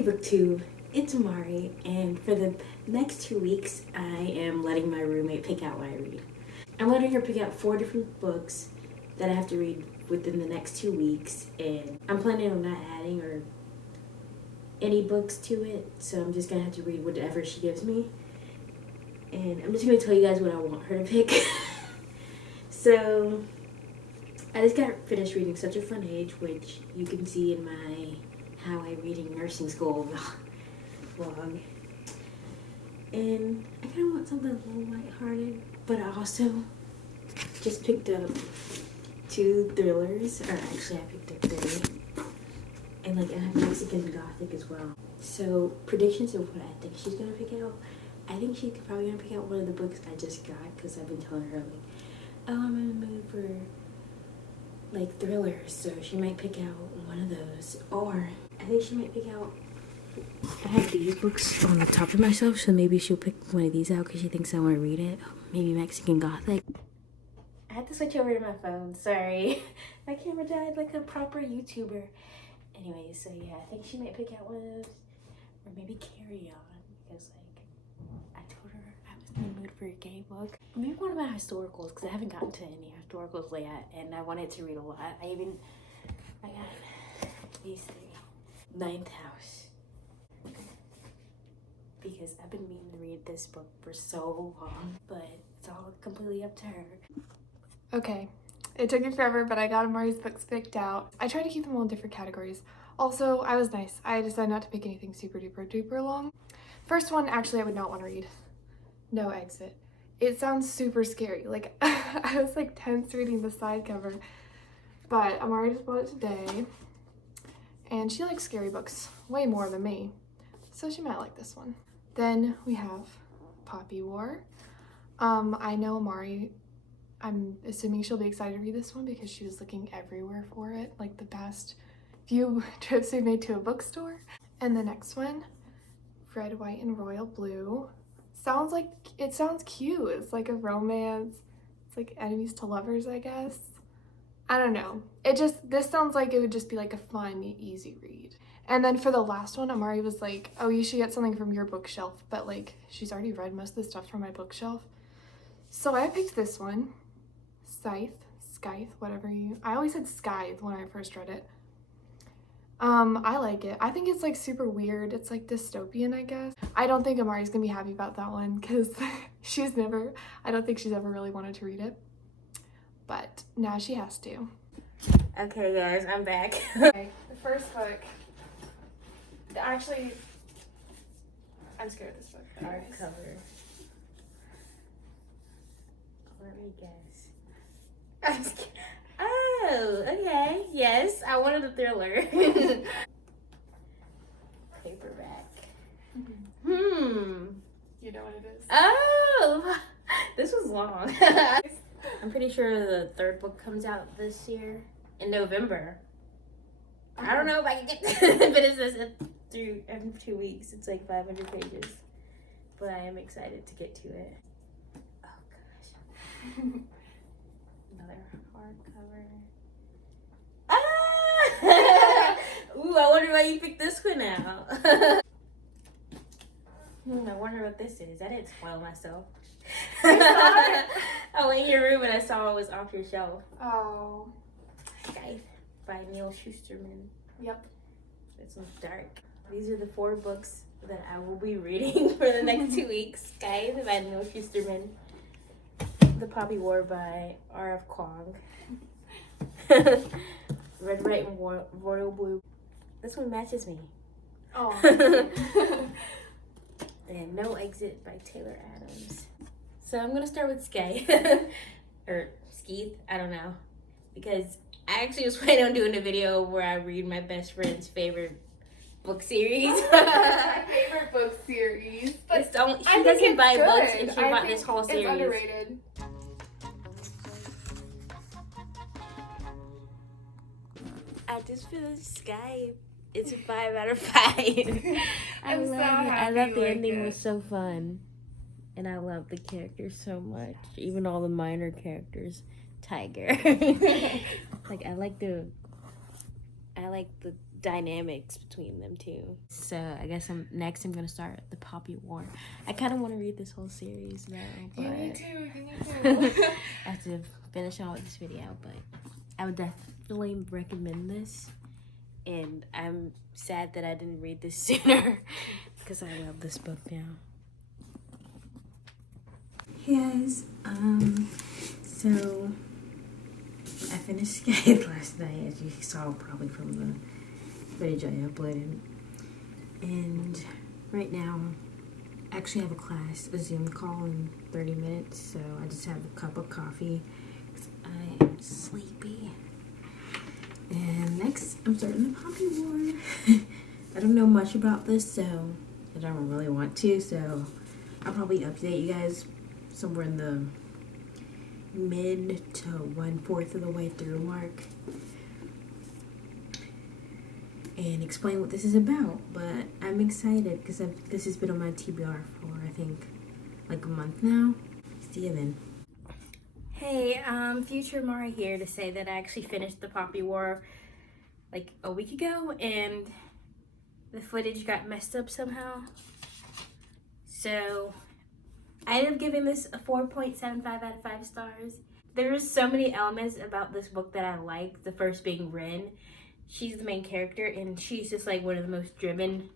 Hey BookTube, it's Amari, and for the next 2 weeks, I am letting my roommate pick out what I read. I'm letting her pick out 4 different books that I have to read within the next 2 weeks, and I'm planning on not adding or any books to it, so I'm just gonna have to read whatever she gives me. And I'm just gonna tell you guys what I want her to pick. So, I just got finished reading Such a Fun Age, which you can see in my How I Read in Nursing School vlog. And I kind of want something a little lighthearted, but I also just picked up 2 thrillers, or actually I picked up 3. And I have Mexican Gothic as well. So predictions of what I think she's gonna pick out. I think she's probably gonna pick out one of the books I just got because I've been telling her oh, I'm in the mood for thrillers, so she might pick out one of those. Or I think she might pick out, I have these books on the top of my shelf, so maybe she'll pick one of these out because she thinks I want to read it. Maybe Mexican Gothic. I had to switch over to my phone, sorry. My camera died like a proper YouTuber. Anyway, so yeah, I think she might pick out one of those. Or maybe Carry On, because I told her I was in the mood for a gay book. Maybe one of my historicals, because I haven't gotten to any historicals yet, and I wanted to read a lot. I got these 3. Ninth House. Because I've been meaning to read this book for so long, but it's all completely up to her. Okay, it took me forever, but I got Amari's books picked out. I tried to keep them all in different categories. Also, I was nice. I decided not to pick anything super duper duper long. First one, actually, I would not want to read. No Exit. It sounds super scary. I was tense reading the side cover, but Amari just bought it today, and she likes scary books way more than me, so she might like this one. Then we have Poppy War. I know Amari, I'm assuming she'll be excited to read this one because she was looking everywhere for it, the past few trips we made to a bookstore. And the next one, Red, White, and Royal Blue. It sounds cute. It's like a romance. It's enemies to lovers, I guess. I don't know. This sounds like it would just be a fun, easy read. And then for the last one, Amari was like, oh, you should get something from your bookshelf. But she's already read most of the stuff from my bookshelf. So I picked this one. Scythe, whatever I always said Scythe when I first read it. I like it. I think it's super weird. It's dystopian, I guess. I don't think Amari's gonna be happy about that one because I don't think she's ever really wanted to read it. But now she has to. Okay guys, I'm back. Okay, the first book. Actually, I'm scared of this book. Hardcover. Let me guess. I'm scared. Oh, okay. Yes, I wanted a thriller. Paperback. You know what it is? Oh, this was long. I'm pretty sure the 3rd book comes out this year in November. I don't know if I can get finish this in 2 weeks. It's 500 pages, but I am excited to get to it. Oh gosh. Another hardcover. Ah! Ooh, I wonder why you picked this one out. I wonder what this is. I didn't spoil myself. I went in your room and I saw it was off your shelf. Oh. Scythe by Neil Shusterman. Yep. This one's dark. These are the 4 books that I will be reading for the next 2 weeks. Scythe by Neil Shusterman. The Poppy War by R.F. Kuang. Red, White, and Royal Blue. This one matches me. Oh. And No Exit by Taylor Adams. So I'm gonna start with Scythe. Or Skeeth, I don't know. Because I actually was planning on doing a video where I read my best friend's favorite book series. My favorite book series. But she doesn't buy books, and she bought this whole series. It's underrated. I just finished Skype. It's a 5 out of 5. I love the ending. Was so fun, and I love the characters so much. Even all the minor characters. Tiger. I like the dynamics between them two. So I guess I'm gonna start the Poppy War. I kind of want to read this whole series though, but You need to. I have to finish on with this video. But I would definitely recommend this, and I'm sad that I didn't read this sooner because I love this book now. Hey guys, so I finished Skate last night, as you saw probably from the footage I uploaded. And right now, I actually have a Zoom call in 30 minutes, so I just have a cup of coffee because I am sleepy. And next, I'm starting the Poppy War. I don't know much about this, so I don't really want to, so I'll probably update you guys somewhere in the mid to 1/4 of the way through mark and explain what this is about. But I'm excited because this has been on my TBR for I think like a month now. See you then. Hey, future Mari here to say that I actually finished the Poppy War like a week ago and the footage got messed up somehow. So I ended up giving this a 4.75 out of 5 stars. There's so many elements about this book that I like. The first being Ren. She's the main character and she's just like one of the most driven,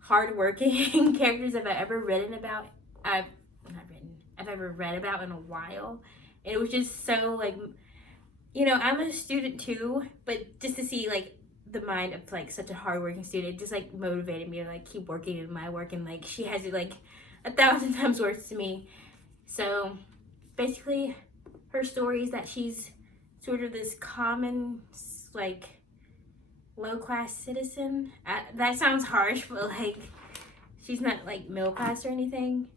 hardworking characters I've ever written about. I've ever read about in a while. And it was just so like, you know, I'm a student too, but just to see like the mind of like such a hardworking student just like motivated me to like keep working in my work, and like she has it like 1,000 times worse to me. So basically her story is that she's sort of this common like low-class citizen. That sounds harsh, but like she's not like middle class or anything,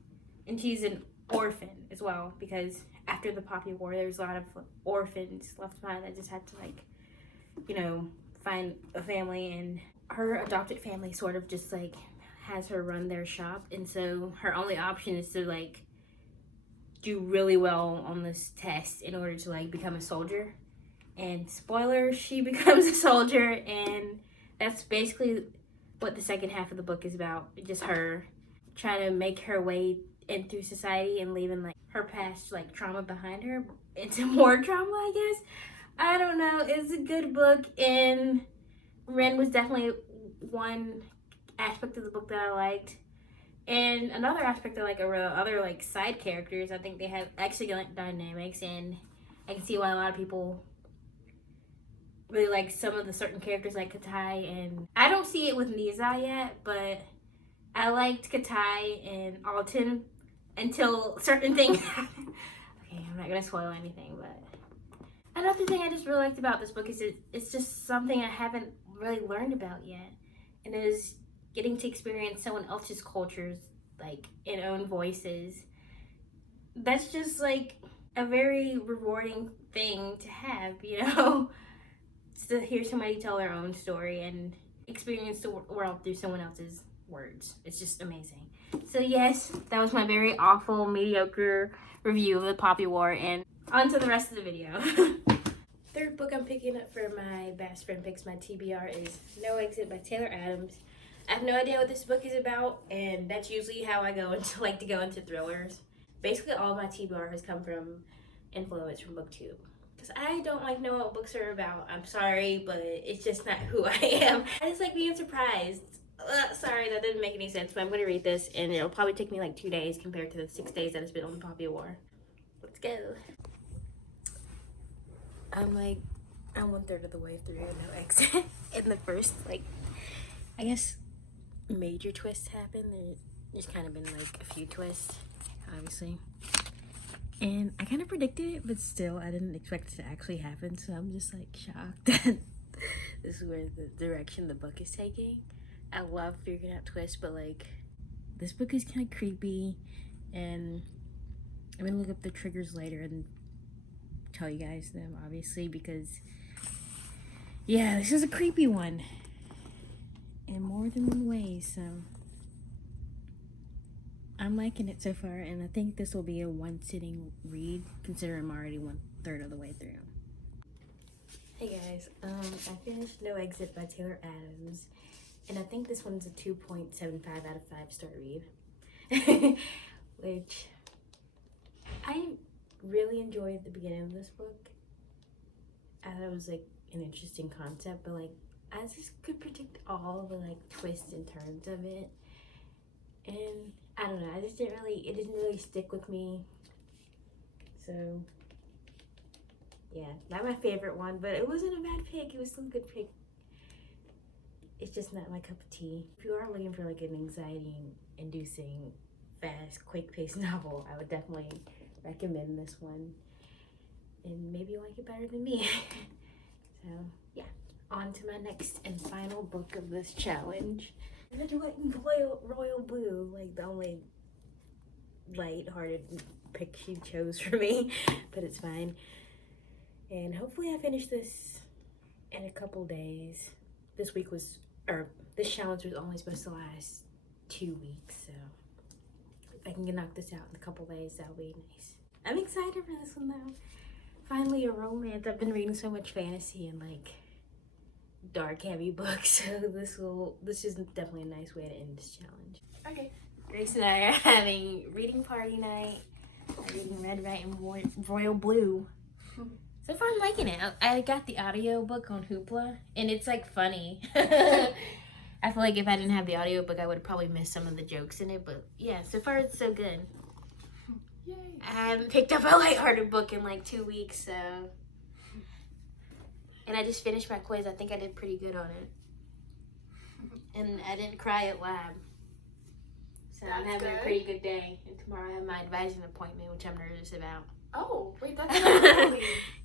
and she's an orphan as well because after the Poppy War there's a lot of orphans left behind that just had to like, you know, find a family, and her adopted family sort of just like has her run their shop, and so her only option is to like do really well on this test in order to like become a soldier. And spoiler, she becomes a soldier, and that's basically what the second half of the book is about. Just her trying to make her way in through society and leaving like her past like trauma behind her into more trauma, I guess. I don't know. It's a good book, and Ren was definitely one aspect of the book that I liked. And another aspect I like are other like side characters. I think they have excellent dynamics, and I can see why a lot of people really like some of the certain characters like Katai, and I don't see it with Niza yet, but I liked Katai and Alton until certain things happen. Okay, I'm not gonna spoil anything, but another thing I just really liked about this book is it's just something I haven't really learned about yet, and it is getting to experience someone else's cultures like in own voices. That's just like a very rewarding thing to have, you know, to hear somebody tell their own story and experience the world through someone else's words. It's just amazing. So yes, that was my very awful, mediocre review of the Poppy War, and on to the rest of the video. Third book I'm picking up for my best Friend Picks My TBR is No Exit by Taylor Adams. I have no idea what this book is about, and that's usually how I go into thrillers. Basically all of my TBR has come from influence from BookTube, because I don't like know what books are about. I'm sorry, but it's just not who I am. I just like being surprised. Sorry, that didn't make any sense, but I'm gonna read this, and it'll probably take me like 2 days compared to the 6 days that it's been on the Poppy War. Let's go. I'm 1/3 of the way through No Exit. In the first, like, I guess major twist happened. There's kind of been like a few twists, obviously, and I kind of predicted it, but still I didn't expect it to actually happen, so I'm just like shocked that this is where the direction the book is taking. I love figuring out twists, but like this book is kind of creepy, and I'm gonna look up the triggers later and tell you guys them, obviously, because yeah, this is a creepy one in more than one way, so I'm liking it so far, and I think this will be a one sitting read considering I'm already 1/3 of the way through. Hey guys, I finished No Exit by Taylor Adams, and I think this one's a 2.75 out of 5-star read, which I really enjoyed the beginning of this book. I thought it was like an interesting concept, but like I just could predict all the like twists and turns of it, and I don't know, it didn't really stick with me. So yeah, not my favorite one, but it wasn't a bad pick. It was still a good pick. It's just not my cup of tea. If you are looking for like an anxiety-inducing, fast, quick-paced novel, I would definitely recommend this one. And maybe you'll like it better than me. So yeah, on to my next and final book of this challenge. Red, White, and Royal Blue, like the only light-hearted pick she chose for me, but it's fine. And hopefully I finish this in a couple days. This challenge was only supposed to last 2 weeks, so if I can knock this out in a couple days, that'll be nice. I'm excited for this one though. Finally a romance. I've been reading so much fantasy and like dark, heavy books, so this is definitely a nice way to end this challenge. Okay. Grace and I are having reading party night. I'm reading Red, White, and Royal Blue. So far I'm liking it. I got the audiobook on Hoopla, and it's like funny. I feel like if I didn't have the audiobook, I would have probably missed some of the jokes in it, but yeah, so far it's so good. Yay. I haven't picked up a lighthearted book in like 2 weeks, so. And I just finished my quiz. I think I did pretty good on it. And I didn't cry at lab. So I'm having a pretty good day. And tomorrow I have my advising appointment, which I'm nervous about. Oh, wait, that's not early.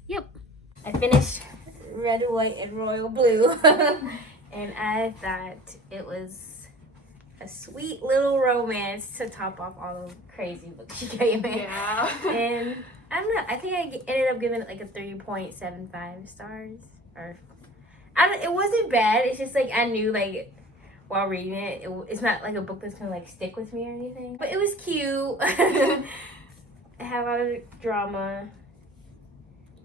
Yep. I finished Red, White, and Royal Blue. And I thought it was a sweet little romance to top off all the crazy books she gave me. Yeah. And I don't know, I think I ended up giving it like a 3.75 stars. It wasn't bad. It's just like I knew like while reading it, it's not like a book that's gonna like stick with me or anything. But it was cute. It had a lot of drama.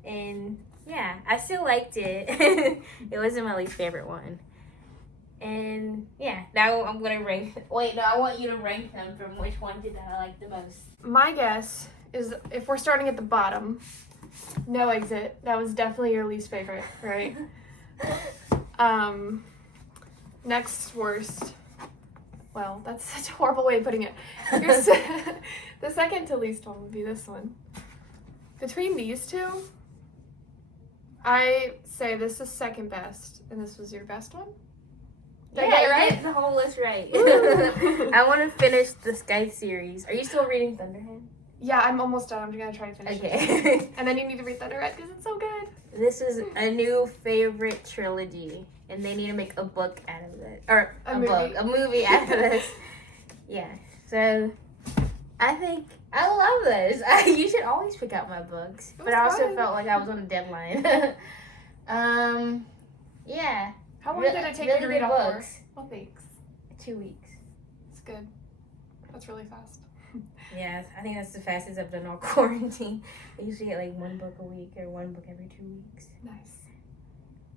And yeah, I still liked it. It wasn't my least favorite one. And yeah, now I'm gonna rank. Wait, no, I want you to rank them from which one did I like the most. My guess is if we're starting at the bottom, No Exit. That was definitely your least favorite, right? Next worst. Well, that's such a horrible way of putting it. The second to least one would be this one. Between these two, I say this is second best, and this was your best one? Did I get it right? Get the whole list right. I want to finish the Sky series. Are you still reading Thunderhead? Yeah, I'm almost done. I'm gonna try to finish it. Okay. And then you need to read Thunderhead because it's so good. This is a new favorite trilogy, and they need to make a book out of it, or a movie out of this. Yeah. So I think I love this. You should always pick out my books, but I also felt like I was on a deadline. Yeah. How long did it take you to read all four? Well, thanks. 2 weeks. It's good. That's really fast. Yeah, I think that's the fastest I've done all quarantine. I usually get like 1 book a week or 1 book every 2 weeks. Nice.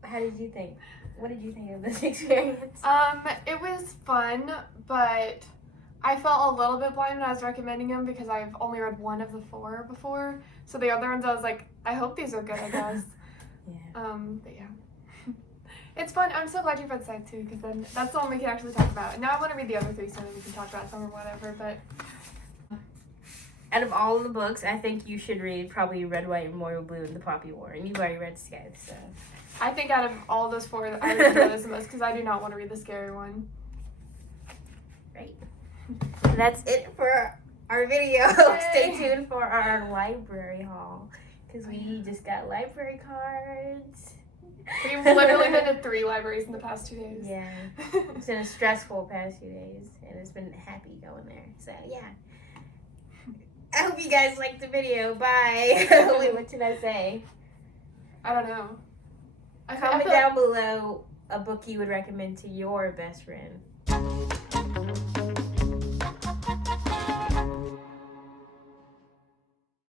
How did you think? What did you think of this experience? It was fun, but I felt a little bit blind when I was recommending them because I've only read 1 of the 4 before. So the other ones I was like, I hope these are good, I guess. Yeah. But yeah. It's fun. I'm so glad you read Side 2 because then that's the one we can actually talk about. And now I want to read the other 3 so then we can talk about some or whatever, but out of all of the books, I think you should read probably Red, White, and Royal Blue and the Poppy War. And you've already read Sky, so. I think out of all those 4, I would enjoy this the most because I do not want to read the scary one. Right. That's it for our video. Yay. Stay tuned for our library haul because we just got library cards. We've literally been to 3 libraries in the past 2 days. Yeah. It's been a stressful past few days, and it's been happy going there. So, yeah. I hope you guys liked the video. Bye. Wait, what did I say? I don't know. Comment down below a book you would recommend to your best friend.